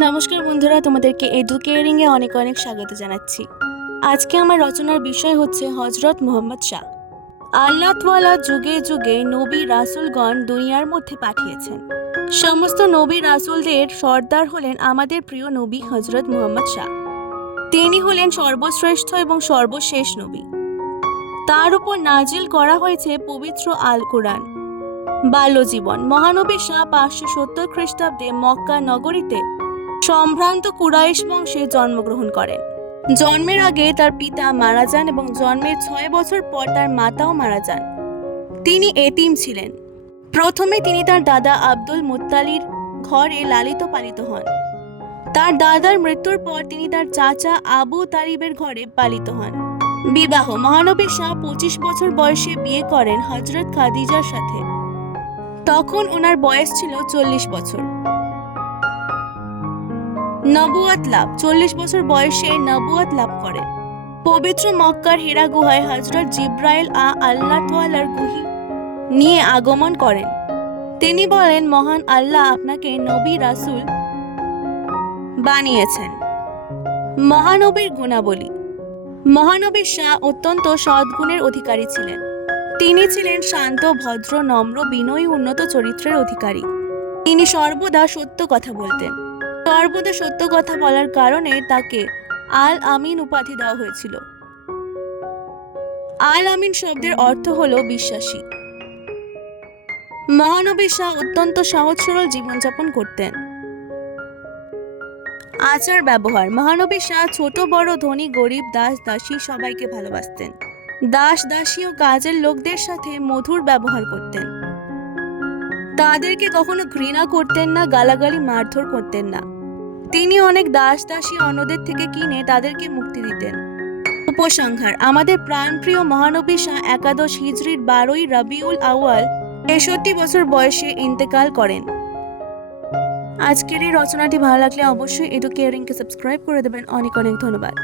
নমস্কার বন্ধুরা, তোমাদেরকে এডুকেয়ারিং এ অনেক অনেক স্বাগত জানাচ্ছি। আজকে আমার রচনার বিষয় হচ্ছে হজরত মোহাম্মদ শাহ। আল্লাহ তাআলা যুগে যুগে নবী রাসূলগণ দুনিয়ার মধ্যে পাঠিয়েছেন। সমস্ত নবী রাসুলদের সর্দার হলেন আমাদের প্রিয় নবী হজরত মোহাম্মদ শাহ। তিনি হলেন সর্বশ্রেষ্ঠ এবং সর্বশেষ নবী। তার উপর নাজিল করা হয়েছে পবিত্র আল কোরআন বাল্যজীবন। মহানবী শাহ পাঁচশো সত্তর খ্রিস্টাব্দে মক্কা নগরীতে সম্ভ্রান্ত কুরাইশ বংশে জন্মগ্রহণ করেন। জন্মের আগে তার পিতা মারা যান এবং জন্মের ছয় বছর পর তার মাতাও মারা যান। তিনি এতিম ছিলেন। প্রথমে তিনি তার দাদা আব্দুল মুত্তালির ঘরে লালিত পালিত হন। তার দাদার মৃত্যুর পর তিনি তার চাচা আবু তারিবের ঘরে পালিত হন। বিবাহ, মহানবী শাহ পঁচিশ বছর বয়সে বিয়ে করেন হজরত খাদিজার সাথে। তখন ওনার বয়স ছিল চল্লিশ বছর। নবুয়াত লাভ, চল্লিশ বছর বয়সে নবুয়াত লাভ করেন পবিত্র মক্কার হেরা গুহায় হজরত জিব্রাইল আ আল্লাহ তোয়ালার গুহি নিয়ে আগমন করেন। তিনি বলেন, মহান আল্লাহ আপনাকে নবী রাসুল বানিয়েছেন। মহানবীর গুণাবলী। মহানবী শাহ অত্যন্ত সদ্গুণের অধিকারী ছিলেন। তিনি ছিলেন শান্ত, ভদ্র, নম্র, বিনয়ী, উন্নত চরিত্রের অধিকারী। তিনি সর্বদা সত্য কথা বলতেন। সর্বদা সত্য কথা বলার কারণে তাকে আল আমিন উপাধি দেওয়া হয়েছিল। আল আমিন শব্দের অর্থ হলো বিশ্বাসী। মহানবী শাহ অত্যন্ত সহজ সরল জীবনযাপন করতেন। আচার ব্যবহার, মহানবী শাহ ছোট, বড়, ধনী, গরিব, দাস, দাসী সবাইকে ভালোবাসতেন। দাস, দাসী ও কাজের লোকদের সাথে মধুর ব্যবহার করতেন। তাদেরকে কখনো ঘৃণা করতেন না, গালাগালি, মারধর করতেন না। তিনি অনেক দাস দাসী অন্যদের থেকে কিনে তাদেরকে মুক্তি দিতেন। উপসংহার, আমাদের প্রাণপ্রিয় মহানবী শাহ একাদশ হিজড়ির বারোই রবিউল আউয়াল তেষট্টি বছর বয়সে ইন্তেকাল করেন। আজকের এই রচনাটি ভালো লাগলে অবশ্যই এডুকেয়ারিংকে সাবস্ক্রাইব করে দেবেন। অনেক অনেক ধন্যবাদ।